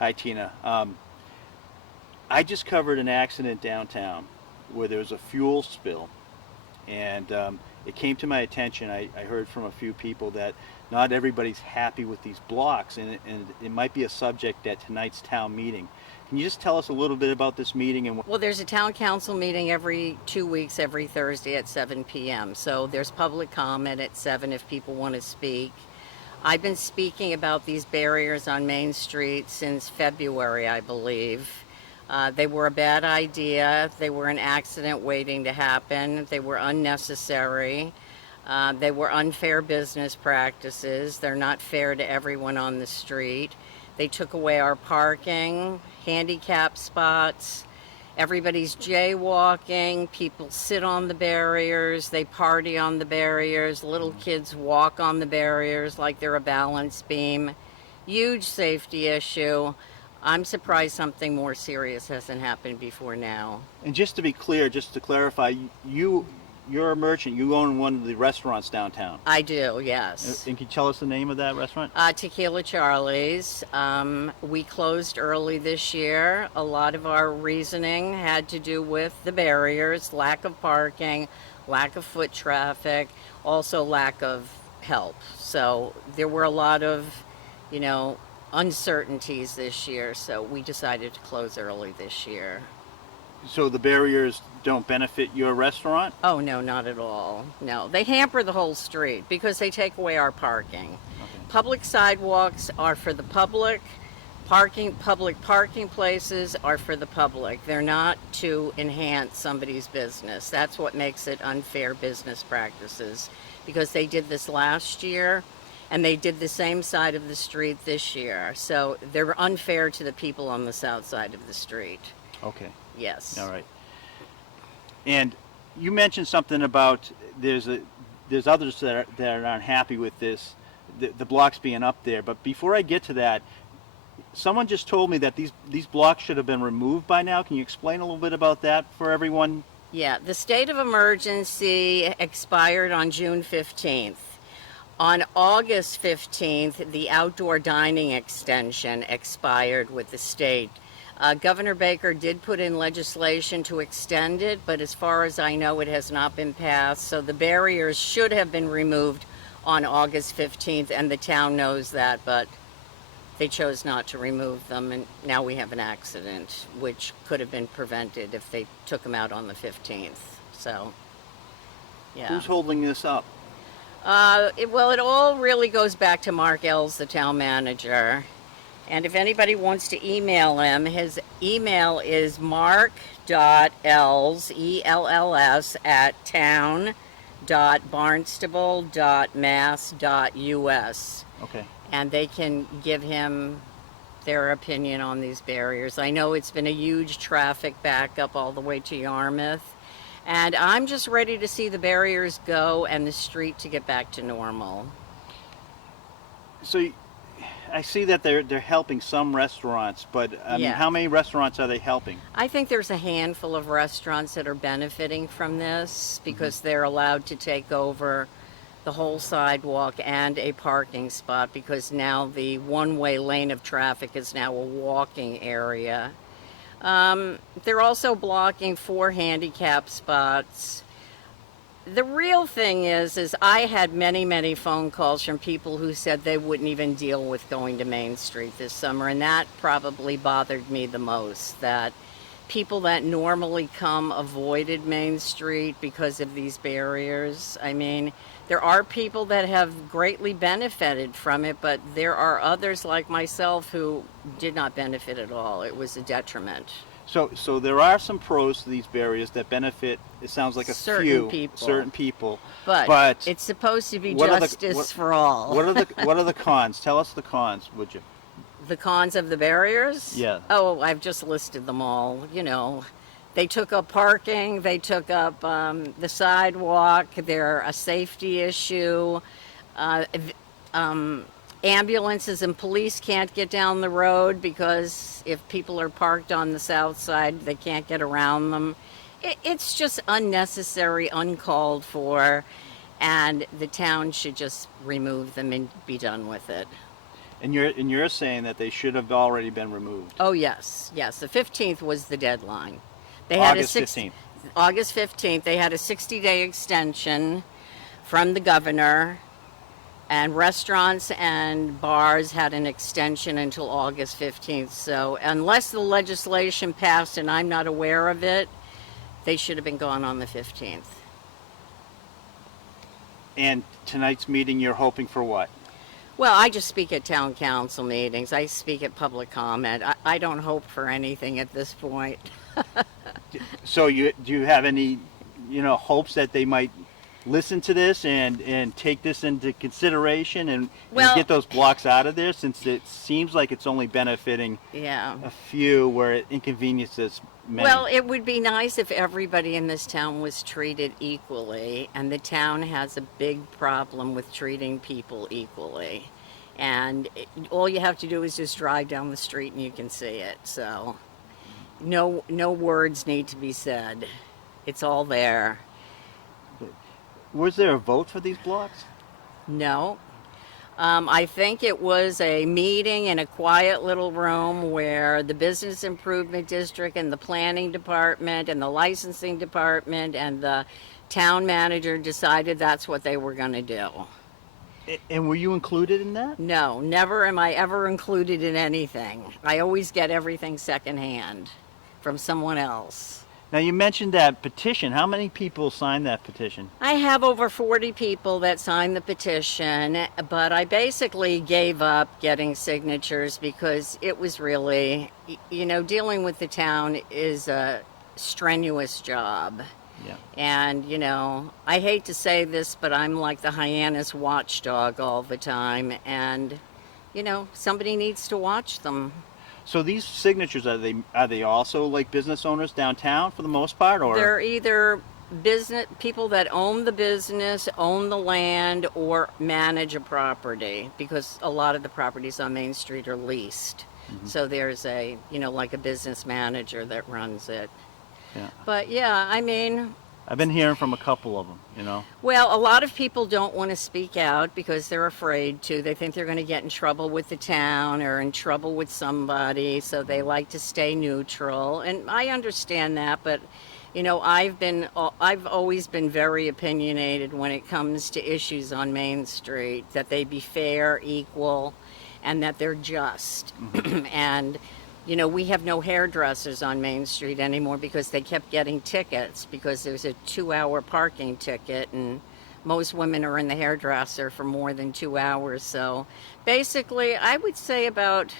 Hi, Tina. I just covered an accident downtown where there was a fuel spill, and it came to my attention. I heard from a few people that not everybody's happy with these blocks, and it might be a subject at tonight's town meeting. Can you just tell us a little bit about this meeting and what? Well, there's a town council meeting every 2 weeks, every Thursday at 7 p.m. So there's public comment at 7 if people want to speak. I've been speaking about these barriers on Main Street since February, I believe. They were a bad idea. They were an accident waiting to happen. They were unnecessary. They were unfair business practices. They're not fair to everyone on the street. They took away our parking, handicap spots. Everybody's jaywalking. People sit on the barriers. They party on the barriers. Little kids walk on the barriers like they're a balance beam. Huge safety issue. I'm surprised something more serious hasn't happened before now. And just to be clear, just to clarify, you're a merchant. You own one of the restaurants downtown. I do, yes. And can you tell us the name of that restaurant? Tequila Charlies. We closed early this year. A lot of our reasoning had to do with the barriers, lack of parking, lack of foot traffic, also lack of help. So there were a lot of, uncertainties this year, so we decided to close early this year. So the barriers don't benefit your restaurant? Oh, no, not at all. No, they hamper the whole street because they take away our parking. Okay. Public sidewalks are for the public. Public parking places are for the public. They're not to enhance somebody's business. That's what makes it unfair business practices, because they did this last year and they did the same side of the street this year. So they're unfair to the people on the south side of the street. Okay. Yes. All right. And you mentioned something about there's others that aren't happy with this, the blocks being up there. But before I get to that, someone just told me that these blocks should have been removed by now. Can you explain a little bit about that for everyone? Yeah, the state of emergency expired on June 15th. On August 15th, the outdoor dining extension expired with the state. Governor Baker did put in legislation to extend it, but as far as I know, it has not been passed. So the barriers should have been removed on August 15th, and the town knows that, but they chose not to remove them, and now we have an accident, which could have been prevented if they took them out on the 15th. So, yeah. Who's holding this up? It all really goes back to Mark Ells, the town manager. And if anybody wants to email him, his email is mark.ells, E-L-L-S, at town.barnstable.mass.us. Okay. And they can give him their opinion on these barriers. I know it's been a huge traffic backup all the way to Yarmouth. And I'm just ready to see the barriers go and the street to get back to normal. So I see that they're helping some restaurants, but I mean, how many restaurants are they helping? I think there's a handful of restaurants that are benefiting from this because they're allowed to take over the whole sidewalk and a parking spot, because now the one-way lane of traffic is now a walking area. They're also blocking 4 handicap spots. The real thing is I had many phone calls from people who said they wouldn't even deal with going to Main Street this summer, and that probably bothered me the most, that people that normally come avoided Main Street because of these barriers. I mean, there are people that have greatly benefited from it, but there are others like myself who did not benefit at all. It was a detriment. So there are some pros to these barriers that benefit, it sounds like certain people. But it's supposed to be justice for all. What are the cons? Tell us the cons, would you? The cons of the barriers? Yeah. Oh, I've just listed them all. They took up parking, they took up the sidewalk, they're a safety issue. Ambulances and police can't get down the road because if people are parked on the south side, they can't get around them. It's just unnecessary, uncalled for, and the town should just remove them and be done with it. And you're saying that they should have already been removed. Oh, yes, yes. The 15th was the deadline. August 15th. August 15th, they had a 60-day extension from the governor, and restaurants and bars had an extension until August 15th. So unless the legislation passed and I'm not aware of it, they should have been gone on the 15th. And tonight's meeting, you're hoping for what? Well, I just speak at town council meetings. I speak at public comment. I don't hope for anything at this point. So do you have any, hopes that they might listen to this and take this into consideration and get those blocks out of there, since it seems like it's only benefiting a few where it inconveniences many? Well, it would be nice if everybody in this town was treated equally, and the town has a big problem with treating people equally. And all you have to do is just drive down the street and you can see it. So no words need to be said. It's all there. Was there a vote for these blocks? No. I think it was a meeting in a quiet little room where the Business Improvement District and the Planning Department and the Licensing Department and the town manager decided that's what they were going to do. And were you included in that? No, never am I ever included in anything. I always get everything secondhand from someone else. Now, you mentioned that petition. How many people signed that petition? I have over 40 people that signed the petition, but I basically gave up getting signatures because it was really, dealing with the town is a strenuous job. Yeah. And, I hate to say this, but I'm like the Hyannis watchdog all the time. And, somebody needs to watch them. So these signatures, are they also like business owners downtown for the most part, or? They're either business people that own the business, own the land, or manage a property, because a lot of the properties on Main Street are leased. Mm-hmm. So there's a, like a business manager that runs it. Yeah. But yeah, I've been hearing from a couple of them, Well, a lot of people don't want to speak out because they're afraid to. They think they're going to get in trouble with the town or in trouble with somebody, so they like to stay neutral. And I understand that, but I've always been very opinionated when it comes to issues on Main Street, that they be fair, equal, and that they're just. Mm-hmm. And we have no hairdressers on Main Street anymore because they kept getting tickets because there's a 2-hour parking ticket, and most women are in the hairdresser for more than 2 hours. So basically, I would say about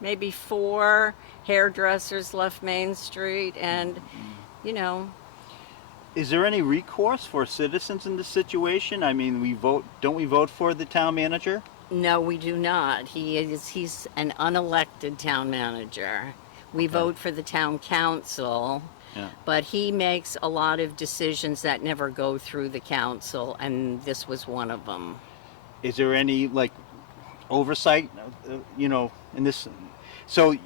maybe 4 hairdressers left Main Street, and, Is there any recourse for citizens in this situation? I mean, don't we vote for the town manager? No, we do not. He's an unelected town manager. We vote for the town council, but he makes a lot of decisions that never go through the council, and this was one of them. Is there any oversight, in this? So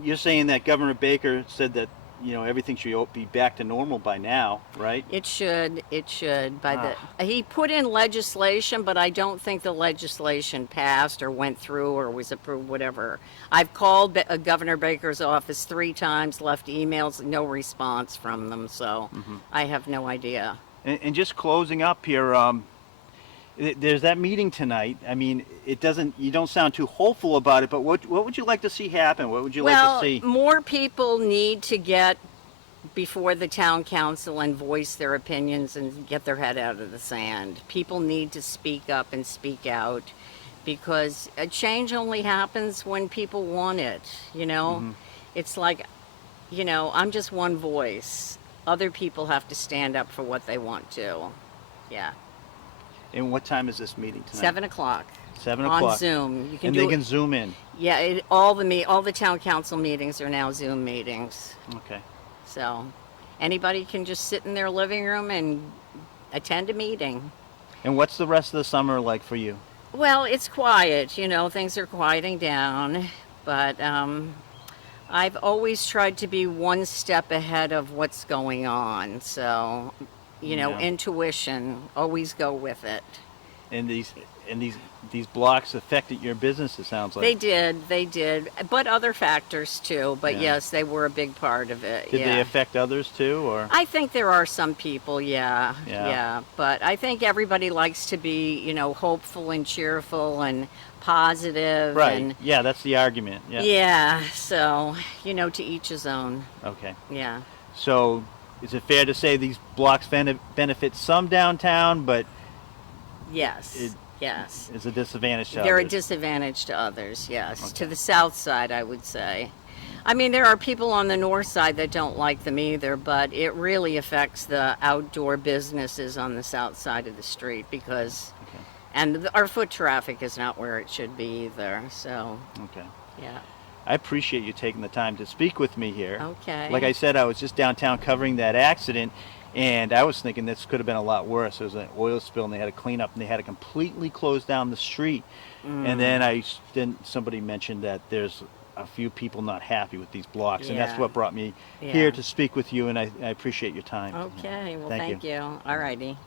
you're saying that Governor Baker said that everything should be back to normal by now, right? It should. He put in legislation, but I don't think the legislation passed or went through or was approved, whatever. I've called Governor Baker's office 3 times, left emails, no response from them, so I have no idea. And just closing up here, there's that meeting tonight. I mean, you don't sound too hopeful about it, but what would you like to see happen? What would you like to see? Well, more people need to get before the town council and voice their opinions and get their head out of the sand. People need to speak up and speak out, because a change only happens when people want it, Mm-hmm. It's like, I'm just one voice. Other people have to stand up for what they want to. Yeah. And what time is this meeting tonight? 7 o'clock. 7 o'clock. On Zoom. You can they can Zoom in. Yeah, all the town council meetings are now Zoom meetings. Okay. So anybody can just sit in their living room and attend a meeting. And what's the rest of the summer like for you? Well, it's quiet. Things are quieting down, but I've always tried to be one step ahead of what's going on. So, intuition, always go with it. And And these blocks affected your business, it sounds like. They did, but other factors too. But Yeah. yes, they were a big part of it. Did yeah. they affect others too, or? I think there are some people, Yeah. yeah. But I think everybody likes to be, hopeful and cheerful and positive. Right. And Yeah, that's the argument. Yeah. yeah, so, to each his own. Okay. Yeah. So, is it fair to say these blocks benefit some downtown, but Yes. Yes. it's a disadvantage to They're a others? disadvantage to others, yes. Okay. To the south side, I would say. I mean, there are people on the north side that don't like them either, but it really affects the outdoor businesses on the south side of the street because, Okay. and our foot traffic is not where it should be either, so, Okay. yeah. I appreciate you taking the time to speak with me here. Okay. Like I said, I was just downtown covering that accident, and I was thinking this could have been a lot worse. There was an oil spill, and they had to clean up, and they had to completely close down the street. And then somebody mentioned that there's a few people not happy with these blocks, and that's Yeah. what brought me Yeah. here to speak with you, and I appreciate your time. Okay, well, Thank thank you. All righty.